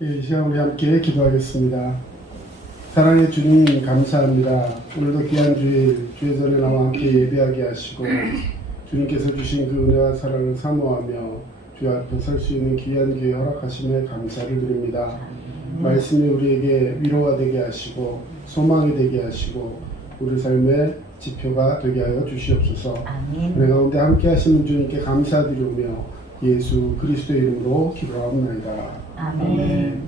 이 시간 우리 함께 기도하겠습니다. 사랑의 주님 감사합니다. 오늘도 귀한 주일 주의 전에 나와 함께 예배하게 하시고 주님께서 주신 그 은혜와 사랑을 사모하며 주 앞에 설 수 있는 귀한 기회 허락하심에 감사를 드립니다. 말씀이 우리에게 위로가 되게 하시고 소망이 되게 하시고 우리 삶의 지표가 되게 하여 주시옵소서. 은혜 가운데 함께 하시는 주님께 감사드리며 예수 그리스도의 이름으로 기도하옵나이다. 아멘.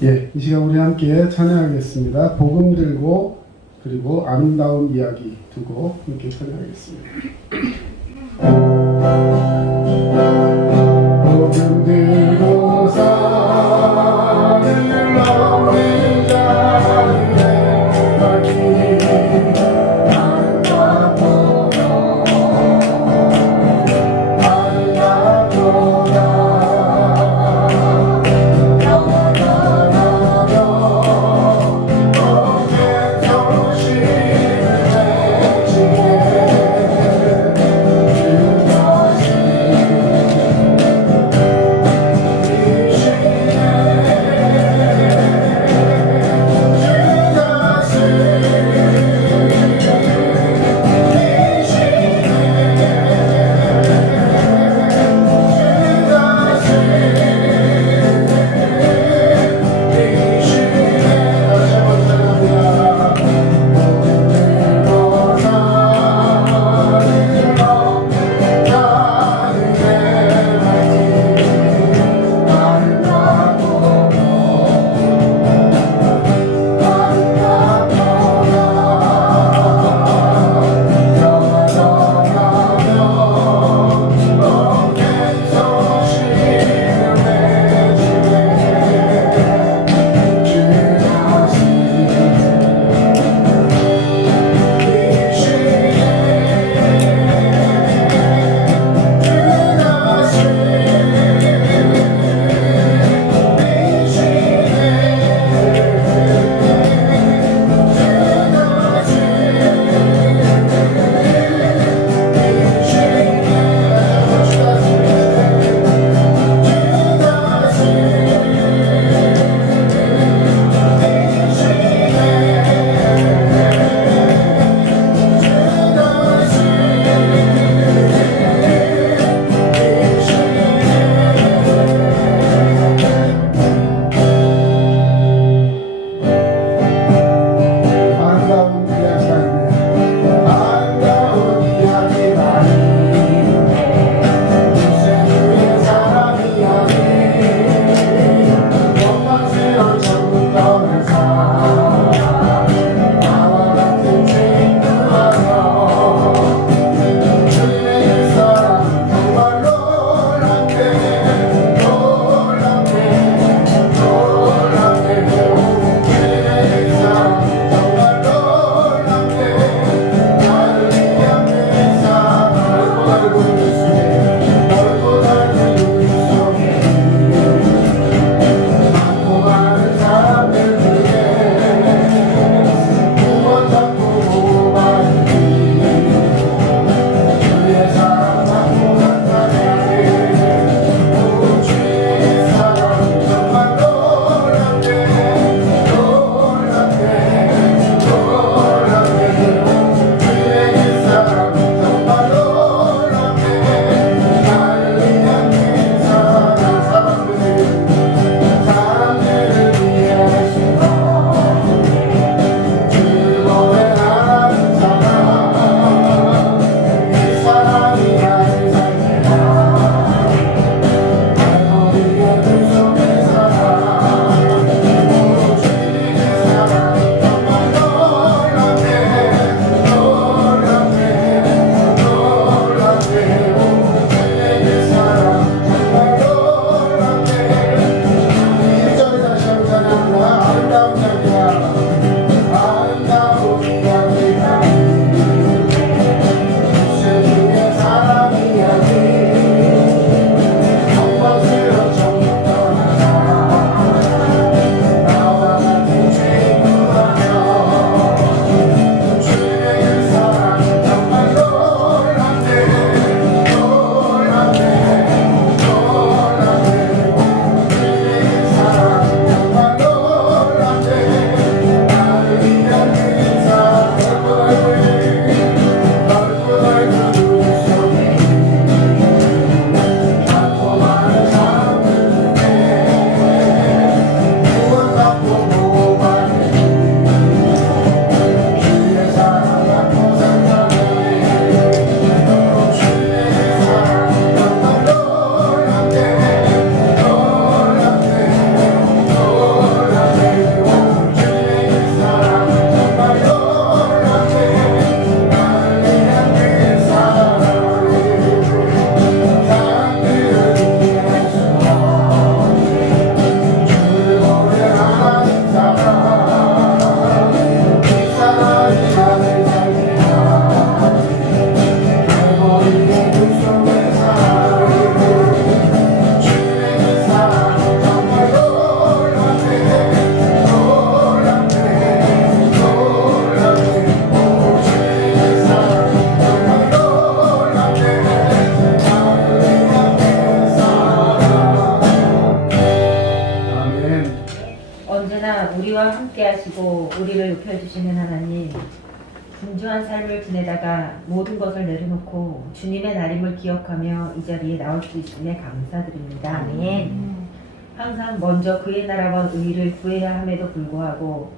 이 시간 우리 함께 찬양하겠습니다. 복음 들고 그리고 아름다운 이야기 두고 함께 찬양하겠습니다. 복음 들고 산을 넘는 자들의 바퀴 함께 하시고 우리를 높여주시는 하나님, 분주한 삶을 지내다가 모든 것을 내려놓고 주님의 날임을 기억하며 이 자리에 나올 수 있음에 감사드립니다. 아멘. 항상 먼저 그의 나라와 의를 구해야 함에도 불구하고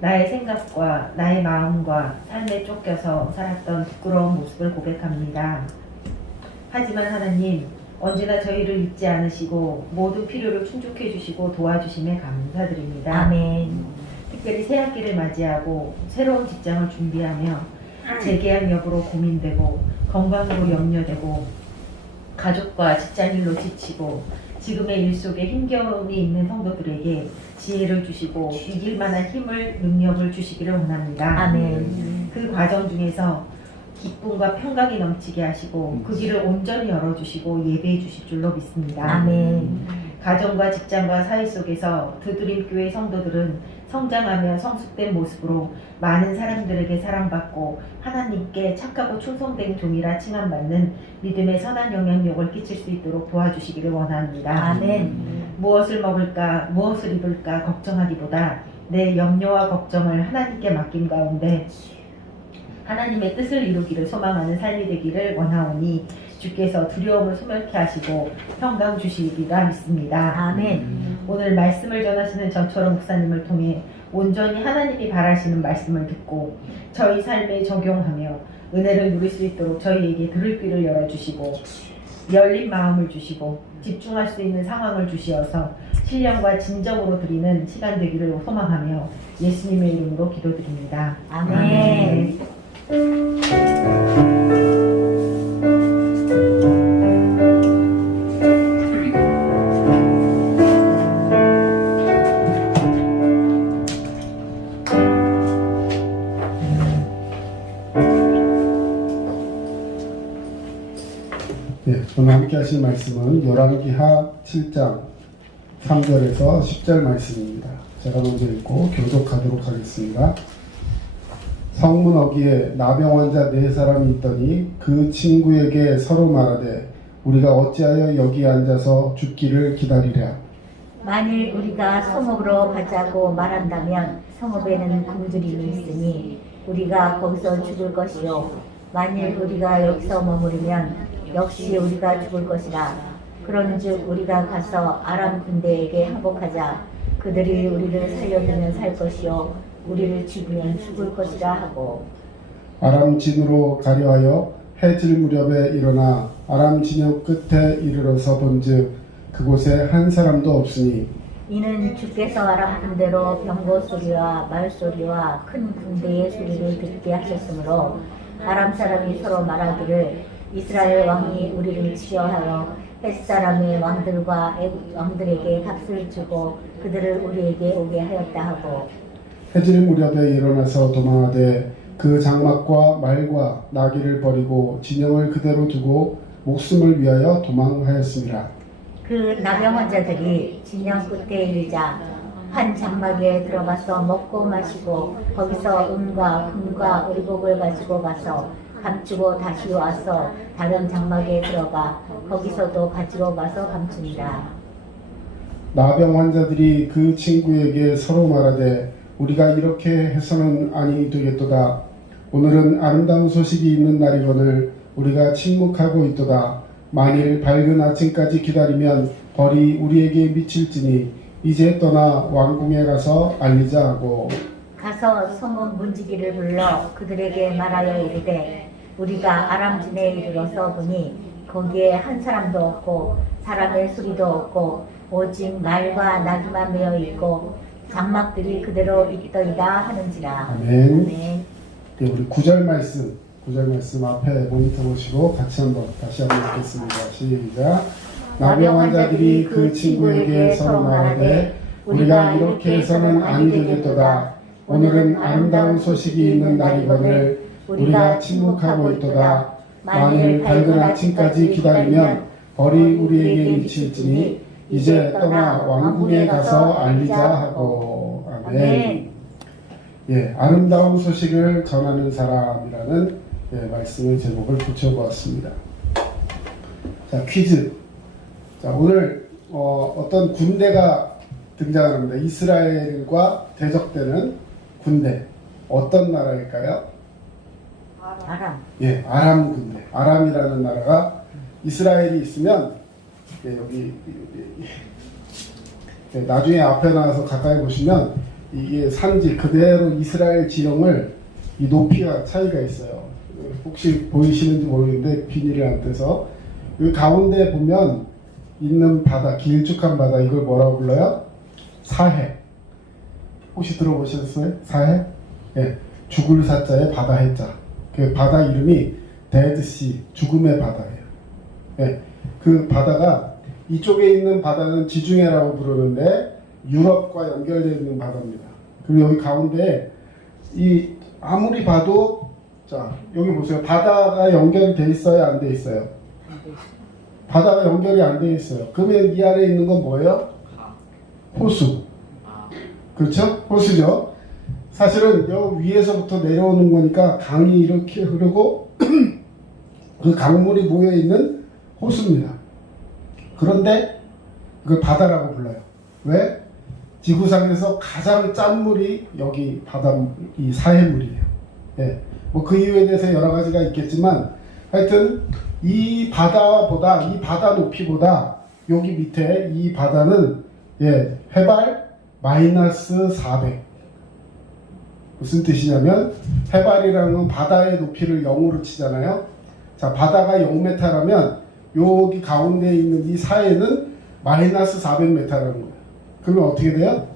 나의 생각과 나의 마음과 삶에 쫓겨서 살았던 부끄러운 모습을 고백합니다. 하지만 하나님, 언제나 저희를 잊지 않으시고 모든 필요를 충족해 주시고 도와주심에 감사드립니다. 아멘. 특별히 새 학기를 맞이하고 새로운 직장을 준비하며 재계약 여부로 고민되고 건강으로 염려되고 가족과 집안일로 지치고 지금의 일 속에 힘겨움이 있는 성도들에게 지혜를 주시고 이길 만한 힘을 능력을 주시기를 원합니다. 아멘. 그 과정 중에서 기쁨과 평강이 넘치게 하시고 그 길을 온전히 열어주시고 예배해 주실 줄로 믿습니다. 아멘. 가정과 직장과 사회 속에서 두드림교회 성도들은 성장하며 성숙된 모습으로 많은 사람들에게 사랑받고 하나님께 착하고 충성된 종이라 칭함받는 믿음의 선한 영향력을 끼칠 수 있도록 도와주시기를 원합니다. 아멘. 무엇을 먹을까 무엇을 입을까 걱정하기보다 내 염려와 걱정을 하나님께 맡긴 가운데 하나님의 뜻을 이루기를 소망하는 삶이 되기를 원하오니 주께서 두려움을 소멸케 하시고 평강 주시리라 믿습니다. 아멘. 오늘 말씀을 전하시는 저처럼 목사님을 통해 온전히 하나님이 바라시는 말씀을 듣고 저희 삶에 적용하며 은혜를 누릴 수 있도록 저희에게 들을 귀를 열어주시고 열린 마음을 주시고 집중할 수 있는 상황을 주시어서 신령과 진정으로 드리는 시간 되기를 소망하며 예수님의 이름으로 기도드립니다. 아멘. 네, 오늘 함께 하실 말씀은 열왕기하 7장 3절에서 10절 말씀입니다. 제가 먼저 읽고 교독하도록 하겠습니다. 성문 어귀에 나병 환자 4사람이 있더니 그 친구에게 서로 말하되 우리가 어찌하여 여기 앉아서 죽기를 기다리랴. 만일 우리가 성읍으로 가자고 말한다면 성읍에는 굶주림이 있으니 우리가 거기서 죽을 것이요 만일 우리가 여기서 머무르면 역시 우리가 죽을 것이라. 그런즉 우리가 가서 아람 군대에게 항복하자. 그들이 우리를 살려두면 살 것이요 우리를 죽이면 죽을 것이라 하고. 아람 진으로 가려하여 해질 무렵에 일어나 아람 진영 끝에 이르러서 본즉 그곳에 한 사람도 없으니 이는 주께서 아람 군대로 병거 소리와 말 소리와 큰 군대의 소리를 듣게 하셨으므로 아람 사람이 서로 말하기를 이스라엘 왕이 우리를 치려하여 햇사람의 왕들과 애굽 왕들에게 값을 주고 그들을 우리에게 오게 하였다 하고. 해질 무렵에 일어나서 도망하되 그 장막과 말과 나귀를 버리고 진영을 그대로 두고 목숨을 위하여 도망하였습니다. 그 나병 환자들이 진영 끝에 이르자 한 장막에 들어가서 먹고 마시고 거기서 은과 금과 의복을 가지고 가서 감추고 다시 와서 다른 장막에 들어가 거기서도 가지고 가서 감춥니다. 나병 환자들이 그 친구에게 서로 말하되 우리가 이렇게 해서는 아니 되겠도다. 오늘은 아름다운 소식이 있는 날이거늘 우리가 침묵하고 있도다. 만일 밝은 아침까지 기다리면 벌이 우리에게 미칠지니 이제 떠나 왕궁에 가서 알리자 하고. 가서 성읍 문지기를 불러 그들에게 말하여 이르되 우리가 아람진에 이르러서 보니 거기에 한 사람도 없고 사람의 소리도 없고 오직 말과 나귀만 메어 있고 장막들이 그대로 있더이다 하는지라. 아멘. 아멘. 네, 우리 9절 말씀 앞에 모니터 보시고 같이 다시 한번 읽겠습니다. 시작. 나병 환자들이 그 친구에게 서로 말하되 우리가 이렇게 해서는 아니 되겠도다. 오늘은 아름다운 소식이 있는 날이거늘 우리가 침묵하고 있도다. 만일 밝은 아침까지 기다리면 벌이 우리에게 미칠지니 이제 떠나 왕궁에 가서 알리자 하고. 아멘. 예, 아름다운 소식을 전하는 사람이라는 말씀의 제목을 붙여보았습니다. 자, 퀴즈. 자, 오늘 어떤 군대가 등장합니다. 이스라엘과 대적되는 군대. 어떤 나라일까요? 아람. 예, 아람 군대. 아람이라는 나라가 이스라엘이 있으면, 예, 여기 예, 나중에 앞에 나와서 가까이 보시면 이게 산지 그대로 이스라엘 지형을 이 높이가 차이가 있어요. 혹시 보이시는지 모르겠는데 비닐을 안 떼서 여기 가운데 보면 있는 바다, 길쭉한 바다, 이걸 뭐라고 불러요? 사해. 혹시 들어보셨어요? 사해? 예, 죽을 사자에 바다 해자. 그 바다 이름이 데드시, 죽음의 바다예요. 예, 그 바다가 이쪽에 있는 바다는 지중해라고 부르는데 유럽과 연결되어 있는 바다입니다. 그리고 여기 가운데 이 아무리 봐도 자 여기 보세요. 바다가 연결이 돼 있어요, 안 돼 있어요? 바다가 연결이 안 돼 있어요. 그러면 이 아래에 있는 건 뭐예요? 호수. 그렇죠? 호수죠. 사실은 여기 위에서부터 내려오는 거니까 강이 이렇게 흐르고 그 강물이 모여 있는 호수입니다. 그런데 그걸 바다라고 불러요. 왜? 지구상에서 가장 짠 물이 여기 바다 이 사해물이에요. 예. 뭐 그 이유에 대해서 여러 가지가 있겠지만 하여튼 이 바다보다 이 바다 높이보다 여기 밑에 이 바다는 예, 해발 마이너스 400. 무슨 뜻이냐면 해발이라는 건 바다의 높이를 0으로 치잖아요. 자, 바다가 0m라면 여기 가운데 있는 이 사해는 마이너스 400m라는 거예요. 그러면 어떻게 돼요?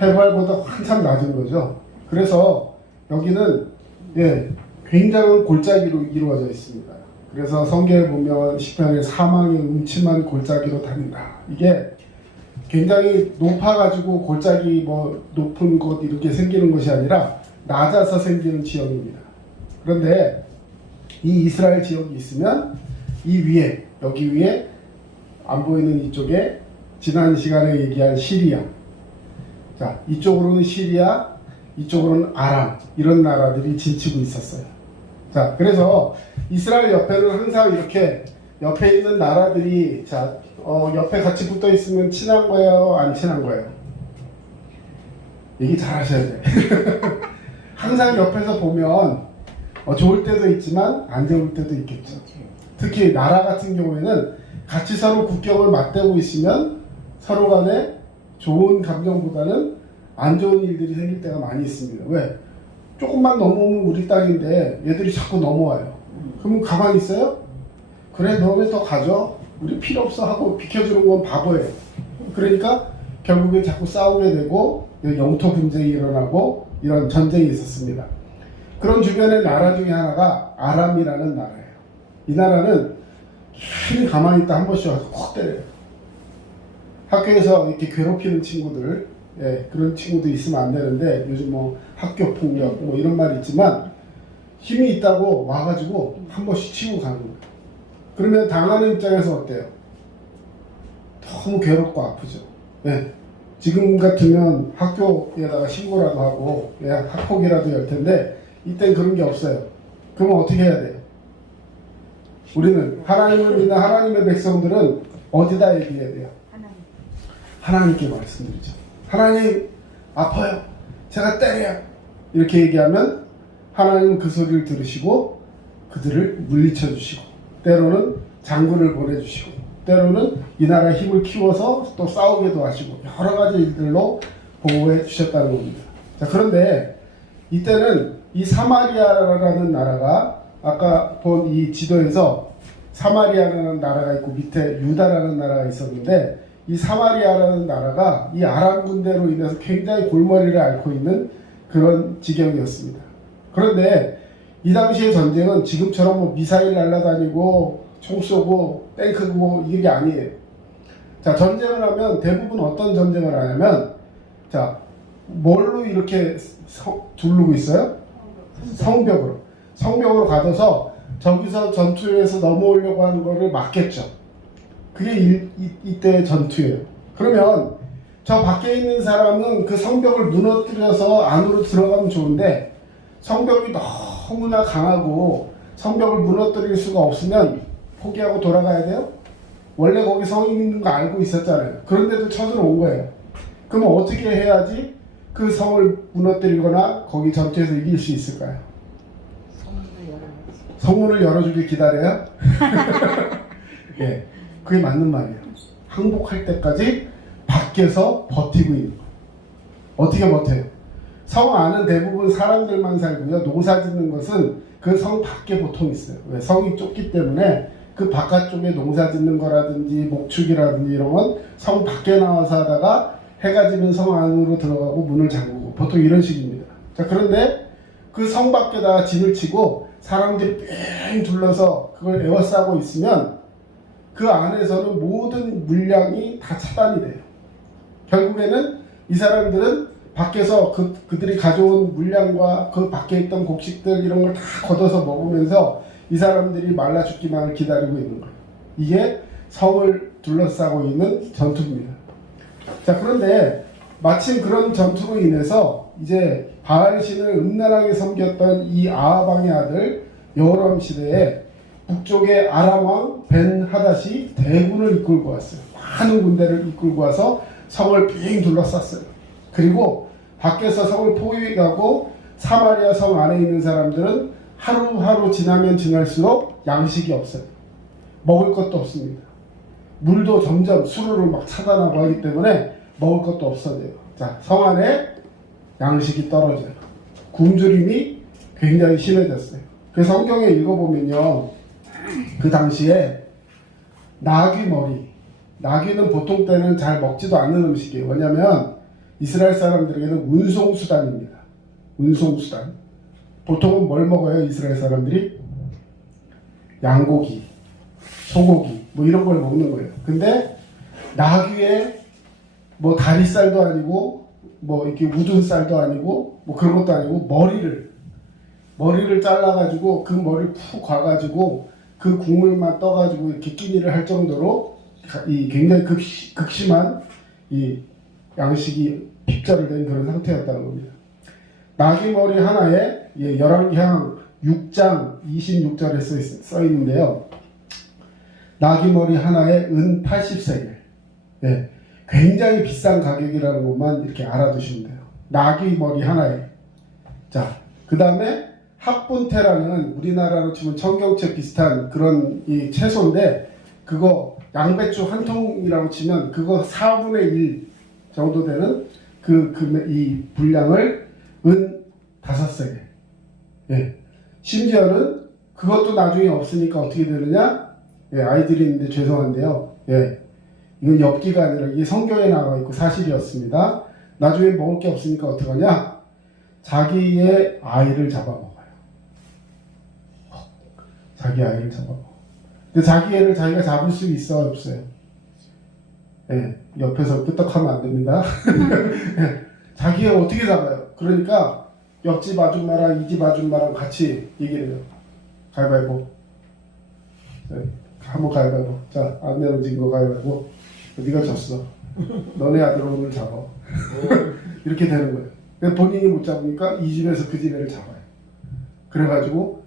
해발보다 한참 낮은 거죠. 그래서 여기는 예, 굉장한 골짜기로 이루어져 있습니다. 그래서 성경에 보면 시편에 사망의 음침한 골짜기로 다닌다. 이게 굉장히 높아가지고 골짜기 뭐 높은 곳 이렇게 생기는 것이 아니라 낮아서 생기는 지역입니다. 그런데 이 이스라엘 지역이 있으면 이 위에 여기 위에 안 보이는 이쪽에 지난 시간에 얘기한 시리아, 자 이쪽으로는 시리아, 이쪽으로는 아람 이런 나라들이 진치고 있었어요. 자 그래서 이스라엘 옆에는 항상 이렇게 옆에 있는 나라들이 자 옆에 같이 붙어 있으면 친한 거예요, 안 친한 거예요? 얘기 잘 하셔야 돼. 항상 옆에서 보면 좋을 때도 있지만 안 좋을 때도 있겠죠. 특히 나라 같은 경우에는 같이 서로 국경을 맞대고 있으면 서로 간에 좋은 감정보다는 안 좋은 일들이 생길 때가 많이 있습니다. 왜? 조금만 넘어오면 우리 땅인데 얘들이 자꾸 넘어와요. 그러면 가만히 있어요? 그래 너네 더 가져. 우리 필요 없어 하고 비켜주는 건 바보예요. 그러니까 결국에 자꾸 싸우게 되고 영토 분쟁이 일어나고 이런 전쟁이 있었습니다. 그런 주변의 나라 중에 하나가 아람이라는 나라예요. 이 나라는 괜히 가만히 있다 한 번씩 와서 콕 때려요. 학교에서 이렇게 괴롭히는 친구들, 예, 그런 친구도 있으면 안 되는데 요즘 뭐 학교 폭력 뭐 이런 말이 있지만 힘이 있다고 와가지고 한 번씩 치고 가는 거예요. 그러면 당하는 입장에서 어때요? 너무 괴롭고 아프죠. 예, 지금 같으면 학교에다가 신고라도 하고 예, 학폭이라도 열 텐데 이땐 그런 게 없어요. 그러면 어떻게 해야 돼요? 우리는 하나님을 믿는 하나님의 백성들은 어디다 얘기해야 돼요? 하나님께 말씀드리죠. 하나님 아파요. 제가 때려요. 이렇게 얘기하면 하나님은 그 소리를 들으시고 그들을 물리쳐 주시고 때로는 장군을 보내주시고 때로는 이 나라의 힘을 키워서 또 싸우게도 하시고 여러 가지 일들로 보호해 주셨다는 겁니다. 자, 그런데 이때는 이 사마리아라는 나라가 아까 본 이 지도에서 사마리아라는 나라가 있고 밑에 유다라는 나라가 있었는데 이 사마리아라는 나라가 이 아람 군대로 인해서 굉장히 골머리를 앓고 있는 그런 지경이었습니다. 그런데 이 당시의 전쟁은 지금처럼 뭐 미사일 날아다니고 총 쏘고 탱크 고 이게 아니에요. 자, 전쟁을 하면 대부분 어떤 전쟁을 하냐면 자, 뭘로 이렇게 두르고 있어요? 성벽으로. 성벽으로 가둬서 저기서 전투에서 넘어오려고 하는 거를 막겠죠. 그게 이때의 전투예요. 그러면 저 밖에 있는 사람은 그 성벽을 무너뜨려서 안으로 들어가면 좋은데 성벽이 너무나 강하고 성벽을 무너뜨릴 수가 없으면 포기하고 돌아가야 돼요? 원래 거기 성이 있는 거 알고 있었잖아요. 그런데도 쳐들어온 거예요. 그럼 어떻게 해야지 그 성을 무너뜨리거나 거기 전투에서 이길 수 있을까요? 성문을 열어주길 기다려요? 예, 그게 맞는 말이에요. 항복할 때까지 밖에서 버티고 있는 거예요. 어떻게 버텨요? 성 안은 대부분 사람들만 살고요. 농사 짓는 것은 그 성 밖에 보통 있어요. 왜? 성이 좁기 때문에 그 바깥쪽에 농사 짓는 거라든지 목축이라든지 이런 건 성 밖에 나와서 하다가 해가 지면 성 안으로 들어가고 문을 잠그고 보통 이런 식입니다. 자, 그런데 그 성 밖에다가 진을 치고 사람들이 뺑 둘러서 그걸 에워싸고 있으면 그 안에서는 모든 물량이 다 차단이 돼요. 결국에는 이 사람들은 밖에서 그들이 가져온 물량과 그 밖에 있던 곡식들 이런 걸 다 걷어서 먹으면서 이 사람들이 말라 죽기만을 기다리고 있는 거예요. 이게 성을 둘러싸고 있는 전투입니다. 자, 그런데 마침 그런 전투로 인해서 이제 바알신을 음란하게 섬겼던 이 아하방의 아들 여호람 시대에 북쪽의 아람왕 벤하닷이 대군을 이끌고 왔어요. 많은 군대를 이끌고 와서 성을 빙 둘러쌌어요. 그리고 밖에서 성을 포위하고 사마리아 성 안에 있는 사람들은 하루하루 지나면 지날수록 양식이 없어요. 먹을 것도 없습니다. 물도 점점 수로를 막 차단하고 하기 때문에 먹을 것도 없어져요. 자, 성 안에 양식이 떨어져요. 굶주림이 굉장히 심해졌어요. 그래서 성경에 읽어보면요, 그 당시에 나귀 머리, 나귀는 보통 때는 잘 먹지도 않는 음식이에요. 왜냐하면 이스라엘 사람들에게는 운송수단입니다. 운송수단. 보통은 뭘 먹어요? 이스라엘 사람들이? 양고기, 소고기 뭐 이런 걸 먹는 거예요. 근데 나귀의 뭐 다리살도 아니고 뭐 이렇게 우둔살도 아니고 뭐 그런 것도 아니고 머리를 잘라가지고 그 머리를 푹 과가지고 그 국물만 떠가지고 이렇게 끼니를 할 정도로 이 굉장히 극심한 이 양식이 핍절된 그런 상태였다는 겁니다. 나귀 머리 하나에 열왕기상 6장 26절에 써 있는데요. 나귀 머리 하나에 은 80세겔. 네, 굉장히 비싼 가격이라는 것만 이렇게 알아두시면 돼요. 나귀 머리 하나에. 자, 그 다음에 학분태라는 우리나라로 치면 청경채 비슷한 그런 이 채소인데 그거 양배추 한 통이라고 치면 그거 4분의 1 정도 되는 이 분량을 은 5세겔. 예. 심지어는 그것도 나중에 없으니까 어떻게 되느냐? 예, 아이들이 있는데 죄송한데요. 예. 이건 엽기가 아니라 이게 성경에 나와 있고 사실이었습니다. 나중에 먹을 게 없으니까 어떡하냐? 자기의 아이를 잡아먹어요. 자기 아이를 잡아먹어. 근데 자기 애를 자기가 잡을 수 있어 없어요? 예, 옆에서 끄떡하면 안 됩니다. 예, 자기 애 어떻게 잡아요? 그러니까 옆집 아줌마랑 이 집 아줌마랑 같이 얘기를 해요. 가위바위보. 한번 가위바위보. 자, 안 내면 진 거 가위바위보. 네가 졌어. 너네 아들 오늘 잡아. 이렇게 되는 거예요. 근데 본인이 못 잡으니까 이 집에서 그 집애를 잡아요. 그래가지고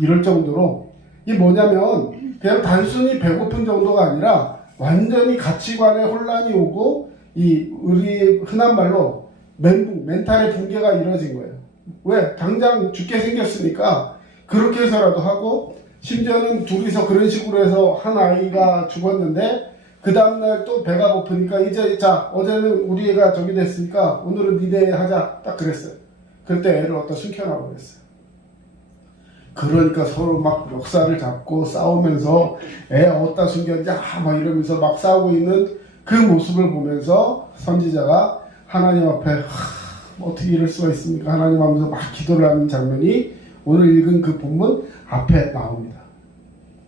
이럴 정도로 이게 뭐냐면 그냥 단순히 배고픈 정도가 아니라 완전히 가치관에 혼란이 오고 우리 흔한 말로 멘탈의 붕괴가 이루어진 거예요. 왜? 당장 죽게 생겼으니까 그렇게 해서라도 하고 심지어는 둘이서 그런 식으로 해서 한 아이가 죽었는데 그 다음날 또 배가 고프니까 이제 자 어제는 우리 애가 저기 됐으니까 오늘은 니네 하자 딱 그랬어요. 그때 애를 어디다 숨겨놔 버렸어요. 그러니까 서로 막 멱살을 잡고 싸우면서 애 어디다 숨겼냐 막 이러면서 막 싸우고 있는 그 모습을 보면서 선지자가 하나님 앞에 어떻게 이럴 수가 있습니까? 하나님 하면서 막 기도를 하는 장면이 오늘 읽은 그 본문 앞에 나옵니다.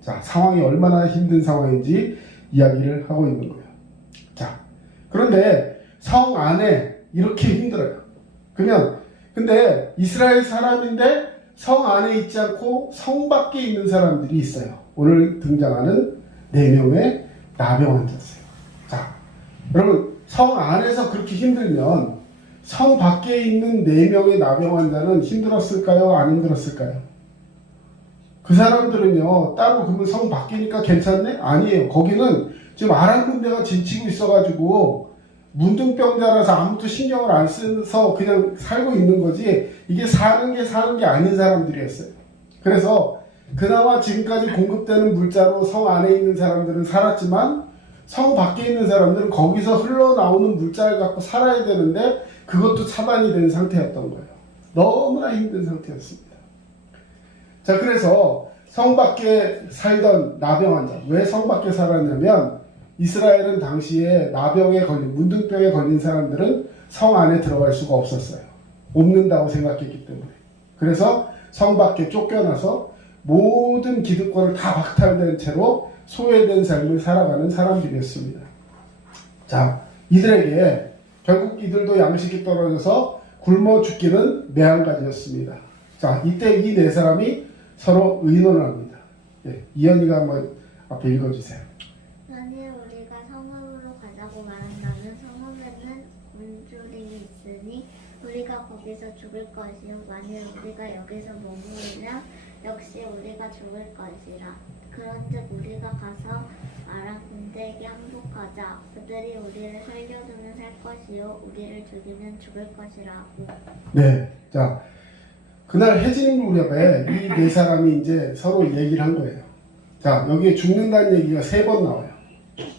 자, 상황이 얼마나 힘든 상황인지 이야기를 하고 있는 거예요. 자, 그런데 성 안에 이렇게 힘들어요. 근데 이스라엘 사람인데 성 안에 있지 않고 성 밖에 있는 사람들이 있어요. 오늘 등장하는 4명의 나병 환자세요. 자, 여러분 성 안에서 그렇게 힘들면 성 밖에 있는 4명의 나병 환자는 힘들었을까요? 안 힘들었을까요? 그 사람들은요 따로 그러면 성 밖이니까 괜찮네? 아니에요. 거기는 지금 아람 군대가 진치고 있어가지고 문둥병자라서 아무도 신경을 안 써서 그냥 살고 있는 거지, 이게 사는 게 아닌 사람들이었어요. 그래서 그나마 지금까지 공급되는 물자로 성 안에 있는 사람들은 살았지만 성 밖에 있는 사람들은 거기서 흘러나오는 물자를 갖고 살아야 되는데 그것도 차단이 된 상태였던 거예요. 너무나 힘든 상태였습니다. 자, 그래서 성 밖에 살던 나병 환자, 왜 성 밖에 살았냐면 이스라엘은 당시에 나병에 걸린, 문둥병에 걸린 사람들은 성 안에 들어갈 수가 없었어요. 옮는다고 생각했기 때문에. 그래서 성 밖에 쫓겨나서 모든 기득권을 다 박탈된 채로 소외된 삶을 살아가는 사람들이었습니다. 자, 이들에게 결국 이들도 양식이 떨어져서 굶어 죽기는 매한가지였습니다. 자, 이때 이 네 사람이 서로 의논을 합니다. 예, 이현이가 한번 앞에 읽어주세요. 만일 우리가 성읍으로 가자고 말한다면 성읍에는 굶주림이 있으니 우리가 거기서 죽을 것이요 만일 우리가 여기서 머무르면 역시 우리가 죽을 것이라. 그런즉 우리가 가서 아람 군대에게 항복하자. 그들이 우리를 살려두면 살 것이요 우리를 죽이면 죽을 것이라고. 네, 자, 그날 해지는 무렵에 이 네 사람이 이제 서로 얘기를 한 거예요. 자, 여기에 죽는다는 얘기가 3번 나와요.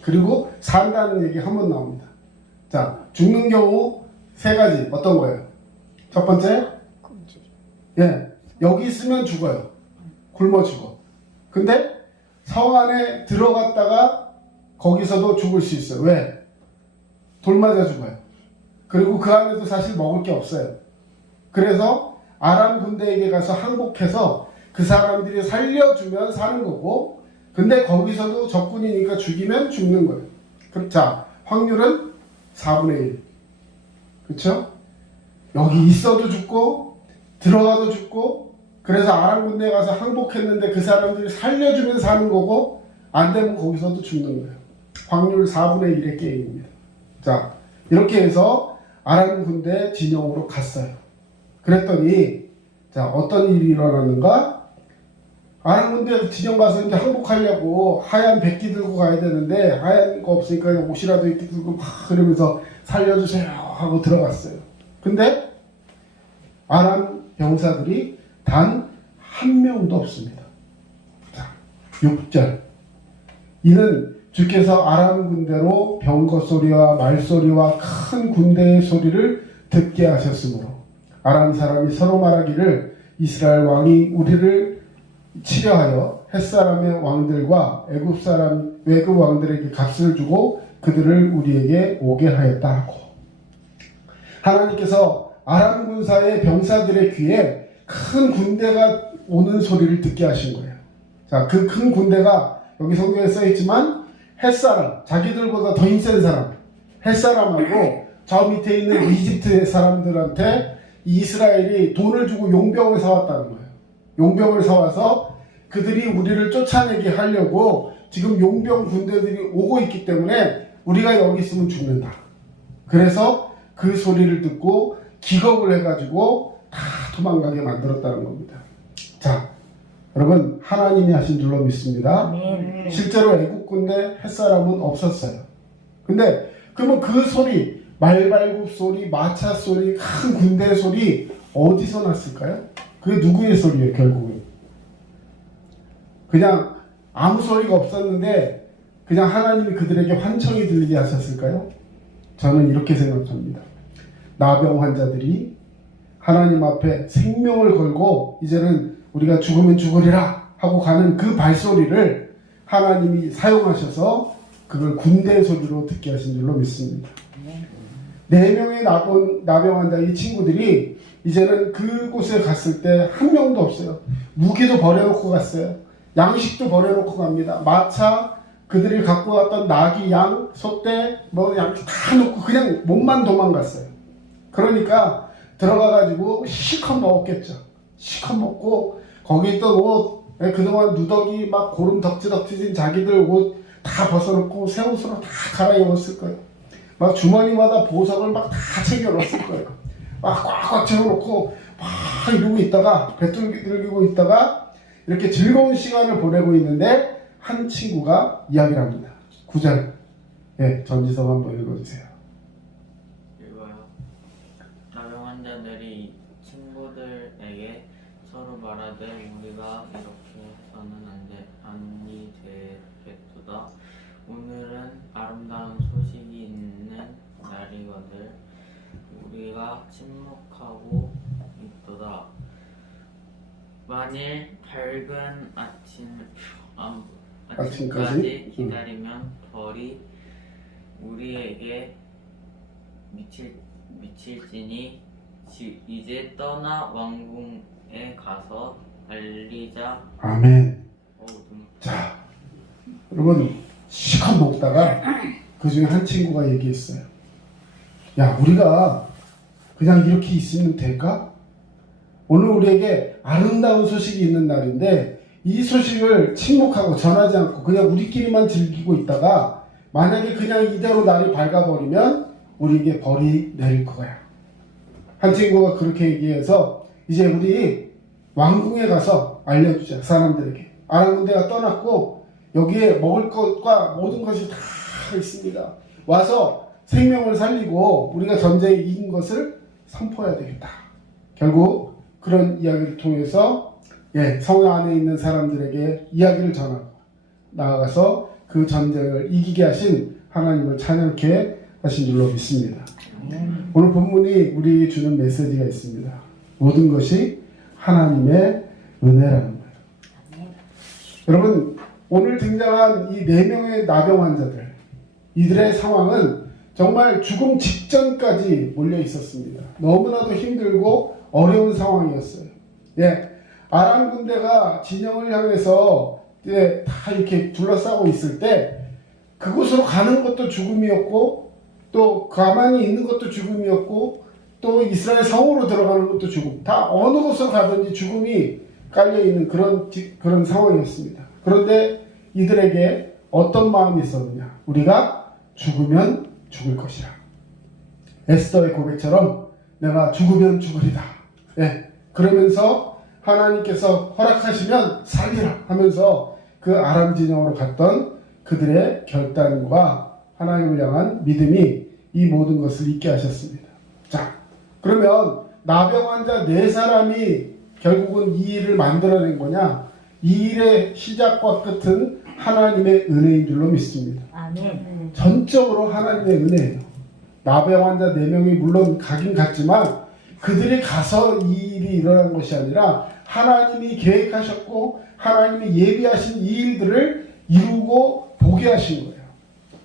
그리고 산다는 얘기 한 번 나옵니다. 자, 죽는 경우 3가지. 어떤 거예요? 첫 번째, 예, 여기 있으면 죽어요. 굶어 죽어. 근데 성 안에 들어갔다가 거기서도 죽을 수 있어요. 왜? 돌 맞아 죽어요. 그리고 그 안에도 사실 먹을 게 없어요. 그래서 아람 군대에게 가서 항복해서 그 사람들이 살려주면 사는 거고, 근데 거기서도 적군이니까 죽이면 죽는 거예요. 자, 확률은 4분의 1. 그렇죠? 여기 있어도 죽고 들어가도 죽고, 그래서 아람 군대에 가서 항복했는데 그 사람들이 살려주면 사는 거고, 안 되면 거기서도 죽는 거예요. 확률 4분의 1의 게임입니다. 자, 이렇게 해서 아람 군대 진영으로 갔어요. 그랬더니 자, 어떤 일이 일어났는가? 아람 군대 진영 가서 이제 항복하려고 하얀 백기 들고 가야 되는데 하얀 거 없으니까 옷이라도 이렇게 들고 막 그러면서 살려주세요 하고 들어갔어요. 근데 아람 병사들이 단 한 명도 없습니다. 자, 6절. 이는 주께서 아람 군대로 병거 소리와 말소리와 큰 군대의 소리를 듣게 하셨으므로 아람 사람이 서로 말하기를 이스라엘 왕이 우리를 치려하여 햇사람의 왕들과 애굽 사람 외국 왕들에게 값을 주고 그들을 우리에게 오게 하였다 하고, 하나님께서 아람 군사의 병사들의 귀에 큰 군대가 오는 소리를 듣게 하신 거예요. 자, 그 큰 군대가 여기 성경에 써 있지만 햇사람, 자기들보다 더 힘센 사람, 햇사람하고 저 밑에 있는 이집트 사람들한테 이스라엘이 돈을 주고 용병을 사왔다는 거예요. 용병을 사와서 그들이 우리를 쫓아내게 하려고 지금 용병 군대들이 오고 있기 때문에 우리가 여기 있으면 죽는다. 그래서 그 소리를 듣고 기겁을 해가지고 다 도망가게 만들었다는 겁니다. 자, 여러분, 하나님이 하신 줄로 믿습니다. 아멘. 실제로 애국 군대 햇사람은 없었어요. 근데 그러면 그 소리, 말발굽 소리, 마차 소리, 큰 군대 소리 어디서 났을까요? 그게 누구의 소리예요, 결국은? 그냥 아무 소리가 없었는데 그냥 하나님이 그들에게 환청이 들리게 하셨을까요? 저는 이렇게 생각합니다. 나병 환자들이 하나님 앞에 생명을 걸고 이제는 우리가 죽으면 죽으리라 하고 가는 그 발소리를 하나님이 사용하셔서 그걸 군대 소리로 듣게 하신 줄로 믿습니다. 4명의 나병 환자 이 친구들이 이제는 그곳에 갔을 때 한 명도 없어요. 무기도 버려놓고 갔어요. 양식도 버려놓고 갑니다. 마차, 그들이 갖고 왔던 나귀, 양, 소떼, 뭐 양식 다 놓고 그냥 몸만 도망갔어요. 그러니까 들어가가지고 실컷 먹었겠죠. 실컷 먹고 거기 있던 옷, 그동안 누더기 막 고름 덕지덕지진 자기들 옷 다 벗어놓고 새 옷으로 다 갈아입었을 거예요. 막 주머니마다 보석을 막 다 챙겨놓았을 거예요. 막 꽉꽉 채워놓고 막 이러고 있다가 배틀기고 있다가 이렇게 즐거운 시간을 보내고 있는데 한 친구가 이야기를 합니다. 9절. 예, 전지성 한번 읽어주세요. 읽어요. 나병 환자들이 친구들에게 서로 말하되 우리가 이렇게 해서는 아니 되겠도다. 오늘은 아름다운 소식이 있는 날이거늘 우리가 침묵하고 있도다. 만일 밝은 아침까지 기다리면 벌이 우리에게 미칠지니 이제 떠나 왕궁에 가서 알리자. 아멘. 자, 여러분 시컷 먹다가 그 중에 한 친구가 얘기했어요. 야, 우리가 그냥 이렇게 있으면 될까? 오늘 우리에게 아름다운 소식이 있는 날인데 이 소식을 침묵하고 전하지 않고 그냥 우리끼리만 즐기고 있다가 만약에 그냥 이대로 날이 밝아버리면 우리에게 벌이 내릴 거야. 한 친구가 그렇게 얘기해서 이제 우리 왕궁에 가서 알려주자. 사람들에게. 아람 군대가 떠났고 여기에 먹을 것과 모든 것이 다 있습니다. 와서 생명을 살리고 우리가 전쟁에 이긴 것을 선포해야 되겠다. 결국 그런 이야기를 통해서 성읍 안에 있는 사람들에게 이야기를 전하고 나아가서 그 전쟁을 이기게 하신 하나님을 찬양케 하신 줄로 믿습니다. 오늘 본문이 우리 주는 메시지가 있습니다. 모든 것이 하나님의 은혜라는 거예요. 여러분, 오늘 등장한 이 4명의 나병 환자들, 이들의 상황은 정말 죽음 직전까지 몰려 있었습니다. 너무나도 힘들고 어려운 상황이었어요. 아람 군대가 진영을 향해서 다 이렇게 둘러싸고 있을 때 그곳으로 가는 것도 죽음이었고 또 가만히 있는 것도 죽음이었고 또 이스라엘 성으로 들어가는 것도 죽음. 다 어느 곳으로 가든지 죽음이 깔려있는 그런 상황이었습니다. 그런데 이들에게 어떤 마음이 있었느냐? 우리가 죽으면 죽을 것이라. 에스더의 고백처럼 내가 죽으면 죽으리다. 그러면서 하나님께서 허락하시면 살리라 하면서 그 아람 진영으로 갔던 그들의 결단과 하나님을 향한 믿음이 이 모든 것을 있게 하셨습니다. 자, 그러면 나병 환자 4사람이 결국은 이 일을 만들어낸 거냐? 이 일의 시작과 끝은 하나님의 은혜인 줄로 믿습니다. 아멘. 전적으로 하나님의 은혜예요. 나병 환자 4명이 물론 가긴 갔지만 그들이 가서 이 일이 일어난 것이 아니라 하나님이 계획하셨고 하나님이 예비하신 이 일들을 이루고 보게 하신 거예요.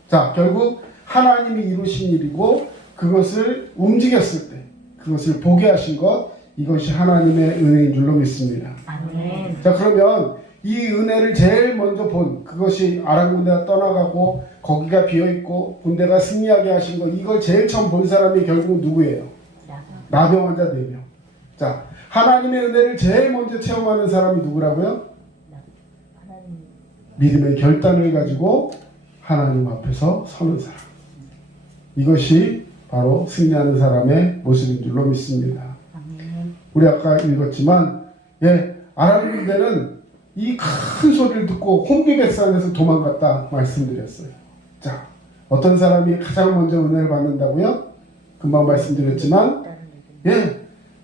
자, 결국 하나님이 이루신 일이고 그것을 움직였을 때 그것을 보게 하신 것, 이것이 하나님의 은혜인 줄로 믿습니다. 아멘. 자, 그러면 이 은혜를 제일 먼저 본 그것이 아람 군대가 떠나가고 거기가 비어있고 군대가 승리하게 하신 것, 이걸 제일 처음 본 사람이 결국 누구예요? 나병 환자 4명. 자, 하나님의 은혜를 제일 먼저 체험하는 사람이 누구라고요? 믿음의 결단을 가지고 하나님 앞에서 서는 사람. 이것이 바로 승리하는 사람의 모습인 줄로 믿습니다. 우리 아까 읽었지만 아람 군대는 이 큰 소리를 듣고 혼비백산에서 도망갔다 말씀드렸어요. 자, 어떤 사람이 가장 먼저 은혜를 받는다고요? 금방 말씀드렸지만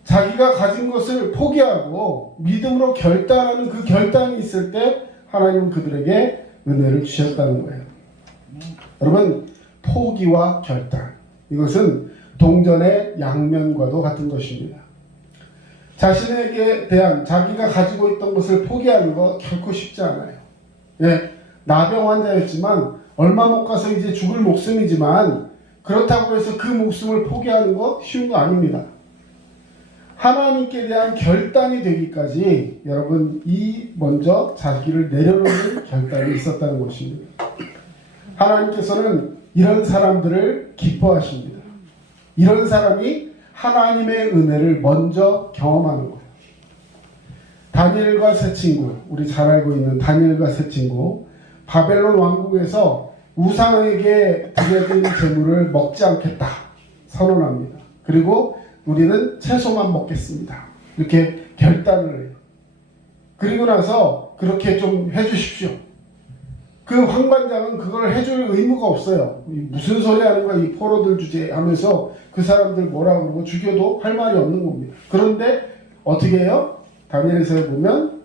자기가 가진 것을 포기하고 믿음으로 결단하는 그 결단이 있을 때 하나님은 그들에게 은혜를 주셨다는 거예요. 여러분, 포기와 결단, 이것은 동전의 양면과도 같은 것입니다. 자신에게 대한 자기가 가지고 있던 것을 포기하는 거 결코 쉽지 않아요. 나병 환자였지만 얼마 못 가서 이제 죽을 목숨이지만 그렇다고 해서 그 목숨을 포기하는 거 쉬운 거 아닙니다. 하나님께 대한 결단이 되기까지 여러분 먼저 자기를 내려놓는 결단이 있었다는 것입니다. 하나님께서는 이런 사람들을 기뻐하십니다. 이런 사람이 하나님의 은혜를 먼저 경험하는 거예요. 다니엘과 세 친구, 우리 잘 알고 있는 다니엘과 세 친구, 바벨론 왕국에서 우상에게 드려진 재물을 먹지 않겠다 선언합니다. 그리고 우리는 채소만 먹겠습니다. 이렇게 결단을 해요. 그리고 나서 그렇게 좀 해주십시오. 그 황반장은 그걸 해줄 의무가 없어요. 무슨 소리 하는 거야 이 포로들 주제 하면서 그 사람들 뭐라 그러고 죽여도 할 말이 없는 겁니다. 그런데 어떻게 해요? 다니엘서에 보면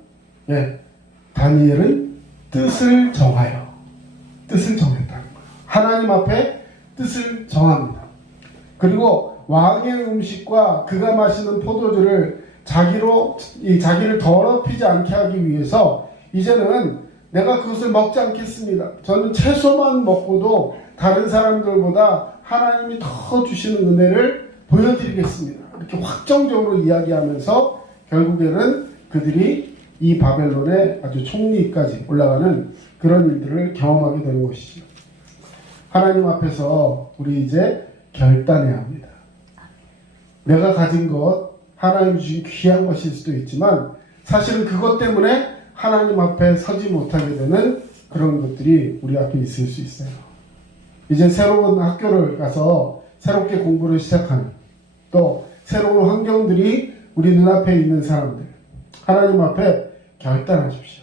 다니엘은 뜻을 정하여 뜻을 정했다는 거예요. 하나님 앞에 뜻을 정합니다. 그리고 왕의 음식과 그가 마시는 포도주를 자기를 더럽히지 않게 하기 위해서 이제는 내가 그것을 먹지 않겠습니다. 저는 채소만 먹고도 다른 사람들보다 하나님이 더 주시는 은혜를 보여드리겠습니다. 이렇게 확정적으로 이야기하면서 결국에는 그들이 이 바벨론의 아주 총리까지 올라가는 그런 일들을 경험하게 되는 것이죠. 하나님 앞에서 우리 이제 결단해야 합니다. 내가 가진 것, 하나님 주신 귀한 것일 수도 있지만 사실은 그것 때문에 하나님 앞에 서지 못하게 되는 그런 것들이 우리 앞에 있을 수 있어요. 이제 새로운 학교를 가서 새롭게 공부를 시작하는 또 새로운 환경들이 우리 눈앞에 있는 사람들, 하나님 앞에 결단하십시오.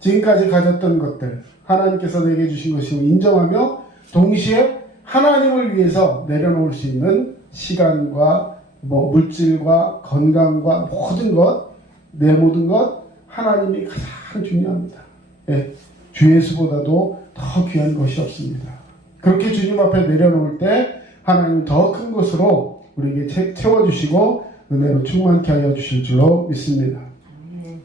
지금까지 가졌던 것들, 하나님께서 내게 주신 것임을 인정하며 동시에 하나님을 위해서 내려놓을 수 있는 시간과 물질과 건강과 모든 것, 내 모든 것 하나님이 가장 중요합니다. 주 예수보다도 더 귀한 것이 없습니다. 그렇게 주님 앞에 내려놓을 때 하나님은 더 큰 것으로 우리에게 채워주시고 은혜로 충만케 하여 주실 줄로 믿습니다.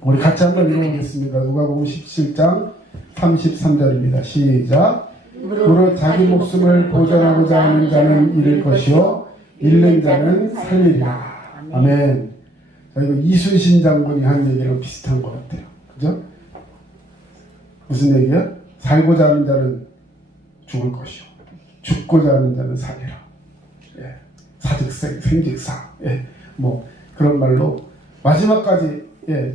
우리 같이 한번 읽어보겠습니다. 누가복음 17장 33절입니다. 시작. 무릇 자기 목숨을 보전하고자 하는 자는 잃을 것이요 잃는 자는 살리리라. 아멘. 자, 이거 이순신 장군이 한 얘기랑 비슷한 것 같아요. 그죠? 무슨 얘기야? 살고자 하는 자는 죽을 것이요 죽고자 하는 자는 살리라. 사직생, 생직사. 그런 말로 마지막까지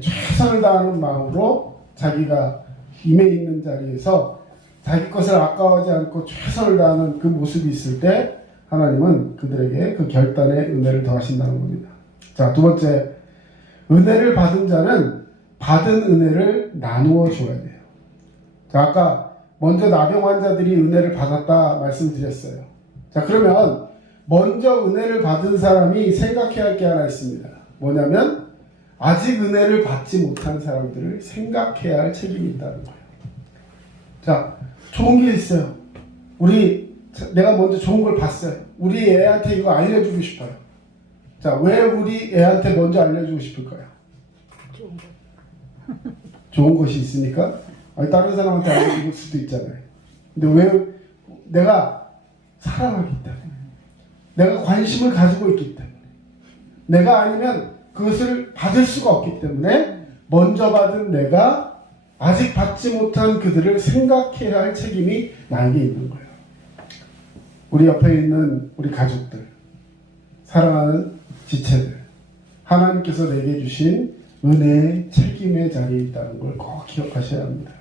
최선을 다하는 마음으로 자기가 임해 있는 자리에서 자기 것을 아까워하지 않고 최선을 다하는 그 모습이 있을 때 하나님은 그들에게 그 결단의 은혜를 더하신다는 겁니다. 자, 두 번째, 은혜를 받은 자는 받은 은혜를 나누어 줘야 돼요. 자, 아까 먼저 나병 환자들이 은혜를 받았다 말씀드렸어요. 자, 그러면 먼저 은혜를 받은 사람이 생각해야 할 게 하나 있습니다. 뭐냐면 아직 은혜를 받지 못한 사람들을 생각해야 할 책임이 있다는 거예요. 자, 좋은 게 있어요. 내가 먼저 좋은 걸 봤어요. 우리 애한테 이거 알려주고 싶어요. 자, 왜 우리 애한테 먼저 알려주고 싶을까요? 좋은 것이 있으니까? 아니, 다른 사람한테 알려줄 수도 있잖아요. 근데 왜? 내가 사랑하기 때문에. 내가 관심을 가지고 있기 때문에. 내가 아니면 그것을 받을 수가 없기 때문에 먼저 받은 내가 아직 받지 못한 그들을 생각해야 할 책임이 나에게 있는 거예요. 우리 옆에 있는 우리 가족들, 사랑하는 지체들, 하나님께서 내게 주신 은혜의 책임의 자리에 있다는 걸 꼭 기억하셔야 합니다.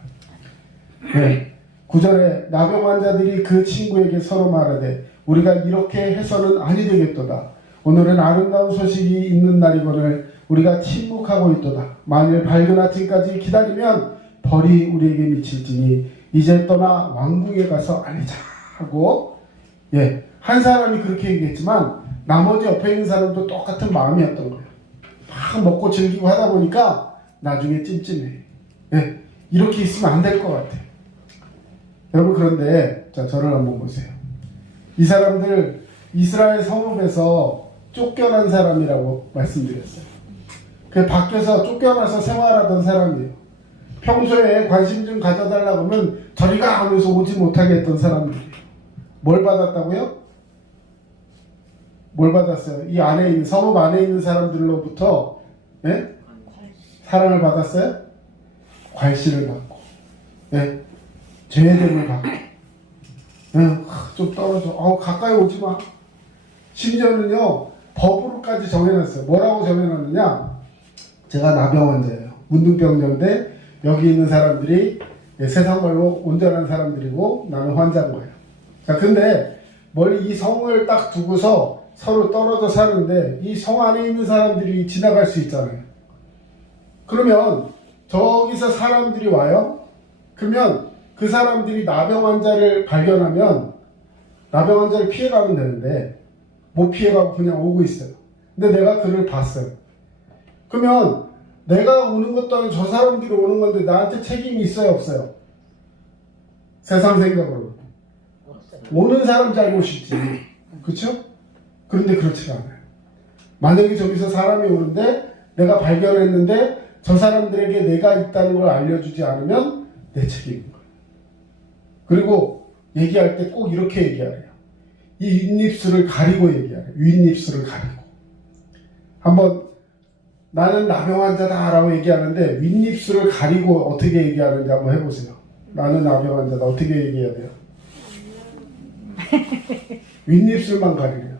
9절에 나병 환자들이 그 친구에게 서로 말하되 우리가 이렇게 해서는 아니 되겠도다. 오늘은 아름다운 소식이 있는 날이거늘 우리가 침묵하고 있도다. 만일 밝은 아침까지 기다리면 벌이 우리에게 미칠지니 이제 떠나 왕궁에 가서 알리자 하고 한 사람이 그렇게 얘기했지만 나머지 옆에 있는 사람도 똑같은 마음이었던 거예요. 막 먹고 즐기고 하다 보니까 나중에 찜찜해. 이렇게 있으면 안 될 것 같아요. 여러분, 그런데 저를 한번 보세요. 이 사람들 이스라엘 성읍에서 쫓겨난 사람이라고 말씀드렸어요. 그 밖에서 쫓겨나서 생활하던 사람이에요. 평소에 관심 좀 가져달라고 하면 저리가 하면서 오지 못하게 했던 사람들이에요. 뭘 받았다고요? 뭘 받았어요? 이 안에 있는 성읍 안에 있는 사람들로부터 사랑을 받았어요? 괄시를 받고 죄됨을 받고 좀 떨어져. 가까이 오지 마. 심지어는요 법으로까지 정해놨어요. 뭐라고 정해놨느냐? 제가 나병 환자예요. 문둥병자인데 여기 있는 사람들이 세상 말로 온전한 사람들이고 나는 환자인 거예요. 자, 근데 멀리 이 성을 딱 두고서 서로 떨어져 사는데 이 성 안에 있는 사람들이 지나갈 수 있잖아요. 그러면 저기서 사람들이 와요. 그러면 그 사람들이 나병 환자를 발견하면 나병 환자를 피해가면 되는데 못 피해가고 그냥 오고 있어요. 근데 내가 그를 봤어요. 그러면 내가 오는 것도 아니고 저 사람들이 오는 건데 나한테 책임이 있어요, 없어요? 세상 생각으로 오는 사람 잘못이지, 그렇죠? 그런데 그렇지가 않아요. 만약에 저기서 사람이 오는데 내가 발견했는데 저 사람들에게 내가 있다는 걸 알려주지 않으면 내 책임인 거예요. 그리고 얘기할 때 꼭 이렇게 얘기하래요. 이 윗입술을 가리고 얘기하래요. 윗입술을 가리고. 한번 나는 나병 환자다 라고 얘기하는데 윗입술을 가리고 어떻게 얘기하는지 한번 해보세요. 나는 나병 환자다. 어떻게 얘기해야 돼요? 윗입술만 가리래요.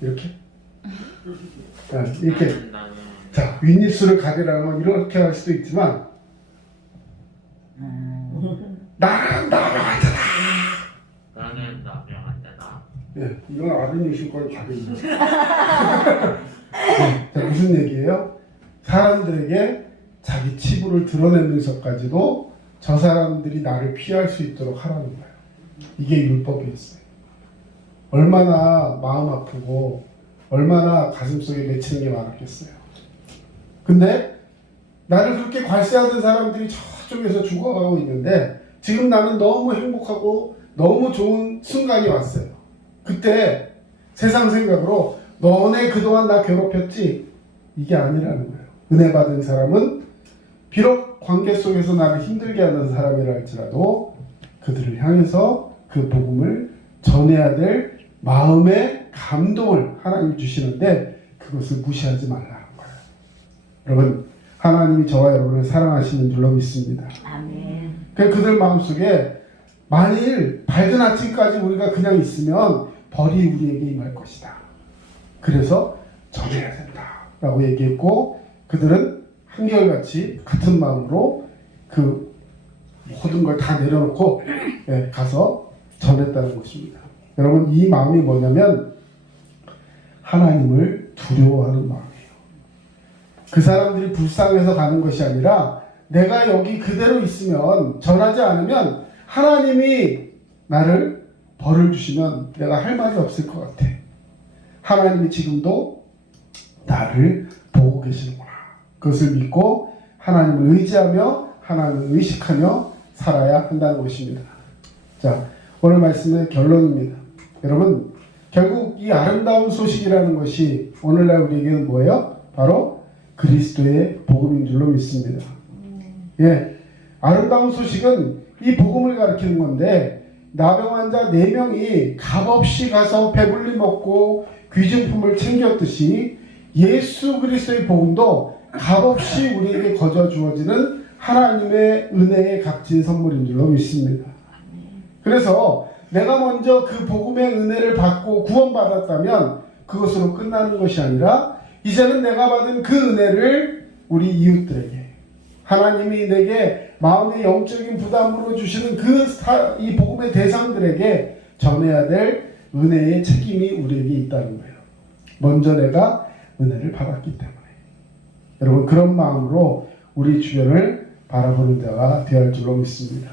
이렇게? 네, 이렇게. 나는 자, 윗입술을 가리라는 건 이렇게 할 수도 있지만 나는 나병 환자다. 나는 나병 환자다. 예, 이건 아드님이실 걸 가리는 거예요. 자, 무슨 얘기예요? 사람들에게 자기 치부를 드러내면서까지도 저 사람들이 나를 피할 수 있도록 하라는 거예요. 이게 율법이었어요. 얼마나 마음 아프고 얼마나 가슴속에 맺히는 게 많았겠어요. 근데 나를 그렇게 괄세하던 사람들이 저쪽에서 죽어가고 있는데 지금 나는 너무 행복하고 너무 좋은 순간이 왔어요. 그때 세상 생각으로 너네 그동안 나 괴롭혔지? 이게 아니라는 거예요. 은혜 받은 사람은 비록 관계 속에서 나를 힘들게 하는 사람이라 할지라도 그들을 향해서 그 복음을 전해야 될 마음의 감동을 하나님 주시는데 그것을 무시하지 말라는 거예요. 여러분, 하나님이 저와 여러분을 사랑하시는 줄로 믿습니다. 아멘. 그들 마음속에 만일 밝은 아침까지 우리가 그냥 있으면 벌이 우리에게 임할 것이다. 그래서 전해야 된다 라고 얘기했고 그들은 한결같이 같은 마음으로 그 모든 걸 다 내려놓고 가서 전했다는 것입니다. 여러분, 이 마음이 뭐냐면 하나님을 두려워하는 마음이에요. 그 사람들이 불쌍해서 가는 것이 아니라 내가 여기 그대로 있으면 전하지 않으면 하나님이 나를 벌을 주시면 내가 할 말이 없을 것 같아. 하나님이 지금도 나를 보고 계시는구나. 그것을 믿고 하나님을 의지하며 하나님을 의식하며 살아야 한다는 것입니다. 자, 오늘 말씀의 결론입니다. 여러분, 결국 이 아름다운 소식이라는 것이 오늘날 우리에게는 뭐예요? 바로 그리스도의 복음인 줄로 믿습니다. 예, 아름다운 소식은 이 복음을 가리키는 건데 나병 환자 4명이 값없이 가서 배불리 먹고 귀중품을 챙겼듯이 예수 그리스도의 복음도 값없이 우리에게 거저 주어지는 하나님의 은혜의 값진 선물인 줄로 믿습니다. 그래서 내가 먼저 그 복음의 은혜를 받고 구원받았다면 그것으로 끝나는 것이 아니라 이제는 내가 받은 그 은혜를 우리 이웃들에게 하나님이 내게 마음의 영적인 부담으로 주시는 이 복음의 대상들에게 전해야 될 은혜의 책임이 우리에게 있다는 거예요. 먼저 내가 은혜를 받았기 때문에. 여러분, 그런 마음으로 우리 주변을 바라보는 자가 되어야 할 줄로 믿습니다.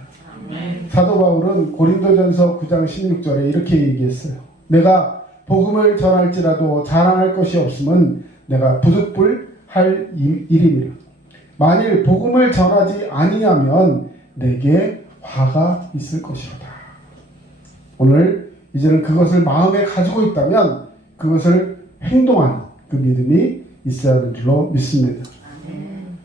사도 바울은 고린도전서 9장 16절에 이렇게 얘기했어요. 내가 복음을 전할지라도 자랑할 것이 없음은 내가 부득불할 일임이라. 만일 복음을 전하지 아니하면 내게 화가 있을 것이로다. 오늘 이제는 그것을 마음에 가지고 있다면 그것을 행동하는 그 믿음이 있어야 하는 줄로 믿습니다.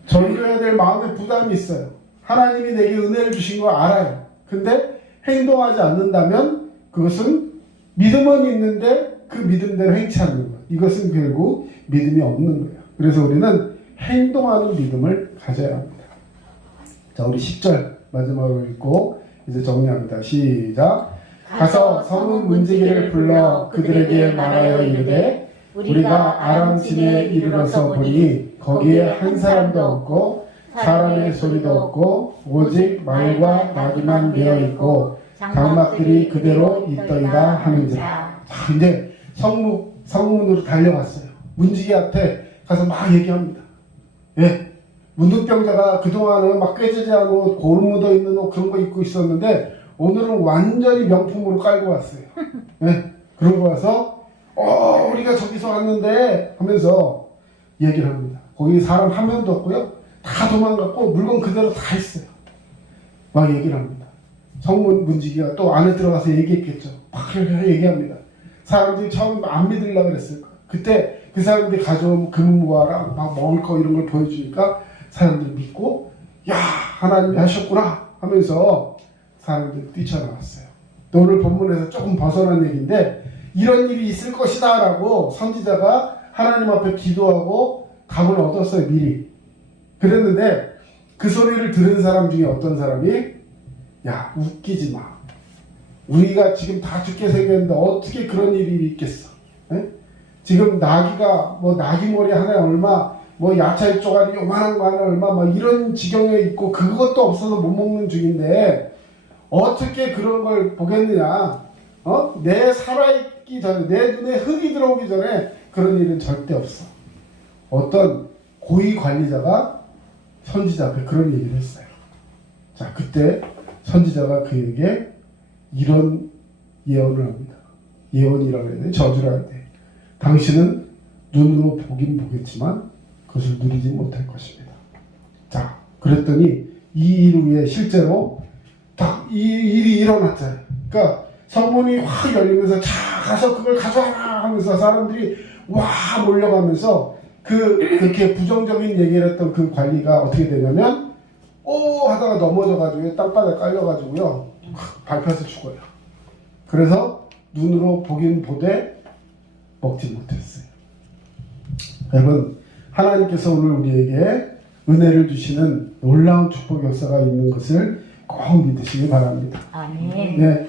전도해야 될 마음의 부담이 있어요. 하나님이 내게 은혜를 주신 걸 알아요. 근데 행동하지 않는다면 그것은 믿음은 있는데 그 믿음대로 행치 않는 거예요. 이것은 결국 믿음이 없는 거예요. 그래서 우리는 행동하는 믿음을 가져야 합니다. 자, 우리 10절 마지막으로 읽고 이제 정리합니다. 시작. 가서 성읍 문지기를 불러 그들에게 말하여 이르되 우리가 아람진에 이르러서 보니 거기에 한 사람도 없고 사람의 소리도 없고 오직 말과 나귀만 되어 있고 장막들이 그대로 있더이다 하는지라. 자, 이제 성문으로 달려갔어요. 문지기 앞에 가서 막 얘기합니다. 예, 문둥병자가 그동안은 막 꾀지지한 옷, 고름 묻어 있는 옷 그런 거 입고 있었는데 오늘은 완전히 명품으로 깔고 왔어요. 네? 그러고 와서 우리가 저기서 왔는데 하면서 얘기를 합니다. 거기 사람 한 명도 없고요. 다 도망갔고 물건 그대로 다 있어요. 막 얘기를 합니다. 성문 문지기가 또 안에 들어가서 얘기했겠죠. 막 얘기합니다. 사람들이 처음 안 믿으려고 그랬을 거예요. 그때 그 사람들이 가져온 금은무화랑 막 먹을 거 이런 걸 보여주니까 사람들이 믿고 야 하나님이 하셨구나 하면서 사람들이 뛰쳐나왔어요. 또 오늘 본문에서 조금 벗어난 얘기인데 이런 일이 있을 것이다 라고 선지자가 하나님 앞에 기도하고 답을 얻었어요. 미리. 그랬는데 그 소리를 들은 사람 중에 어떤 사람이 야 웃기지 마. 우리가 지금 다 죽게 생겼는데 어떻게 그런 일이 있겠어. 에? 지금 나귀가 뭐 나귀 머리 하나에 얼마 뭐 야채 쪼가리 요만한 거 하나 얼마 막 이런 지경에 있고 그것도 없어서 못 먹는 중인데 어떻게 그런 걸 보겠느냐. 내 살아있기 전에 내 눈에 흙이 들어오기 전에 그런 일은 절대 없어. 어떤 고위 관리자가 선지자 앞에 그런 얘기를 했어요. 자 그때 선지자가 그에게 이런 예언을 합니다. 예언이라고 해야 돼. 저주라 해야 돼. 당신은 눈으로 보긴 보겠지만 그것을 누리지 못할 것입니다. 자, 그랬더니 이 일 후에 실제로 딱 이 일이 일어났잖아요. 그러니까 성문이 확 열리면서 자 가서 그걸 가져와라 하면서 사람들이 와 몰려가면서 그렇게 부정적인 얘기를 했던 그 관리가 어떻게 되냐면 하다가 넘어져가지고 땅바닥에 깔려가지고요 밟혀서 죽어요. 그래서 눈으로 보긴 보되 먹지 못했어요. 여러분 하나님께서 오늘 우리에게 은혜를 주시는 놀라운 축복 역사가 있는 것을 꼭 믿으시기 바랍니다. 아멘. 네,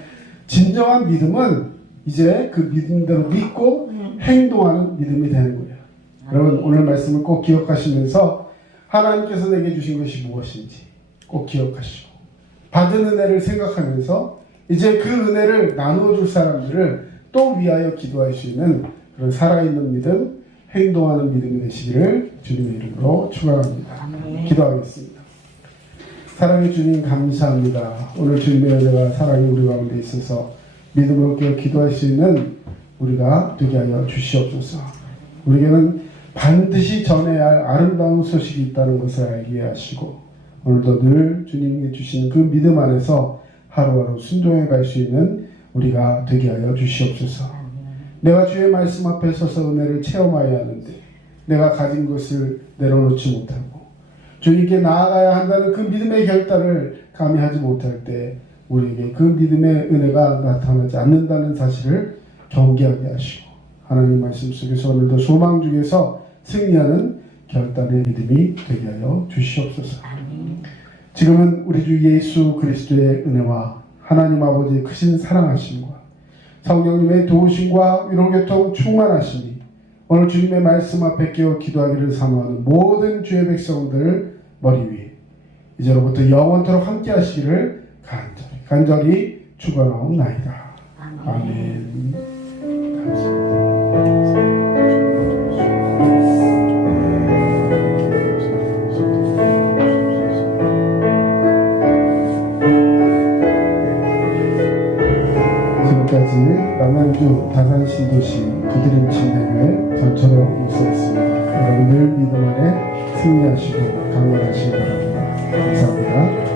진정한 믿음은 이제 그 믿음대로 믿고 행동하는 믿음이 되는 거예요. 여러분 오늘 말씀을 꼭 기억하시면서 하나님께서 내게 주신 것이 무엇인지 꼭 기억하시고 받은 은혜를 생각하면서 이제 그 은혜를 나누어 줄 사람들을 또 위하여 기도할 수 있는 그런 살아있는 믿음, 행동하는 믿음이 되시기를 주님의 이름으로 축원합니다. 기도하겠습니다. 사랑의 주님 감사합니다. 오늘 주님의 은혜와 사랑이 우리 가운데 있어서 믿음으로 깨어 기도할 수 있는 우리가 되게 하여 주시옵소서. 우리에게는 반드시 전해야 할 아름다운 소식이 있다는 것을 알게 하시고 오늘도 늘 주님이 주신 그 믿음 안에서 하루하루 순종해 갈 수 있는 우리가 되게 하여 주시옵소서. 내가 주의 말씀 앞에 서서 은혜를 체험하여야 하는데 내가 가진 것을 내려놓지 못하고 주님께 나아가야 한다는 그 믿음의 결단을 감히 하지 못할 때 우리에게 그 믿음의 은혜가 나타나지 않는다는 사실을 경계하게 하시고 하나님 말씀 속에서 오늘도 소망 중에서 승리하는 결단의 믿음이 되게 하여 주시옵소서. 지금은 우리 주 예수 그리스도의 은혜와 하나님 아버지의 크신 사랑하심과 성령님의 도우심과 위로교통 충만하심이 오늘 주님의 말씀 앞에 깨어 기도하기를 사모하는 모든 주의 백성들 머리 위에 이제로부터 영원토록 함께 하시기를 간절히 축원하옵나이다. 아멘. 감사합니다. 지금까지 남양주 다산신도시 그드림 침례교회 전철호 목사였습니다. 여러분 늘 믿음 안에 승리하시고 강건하시기 바랍니다. 감사합니다.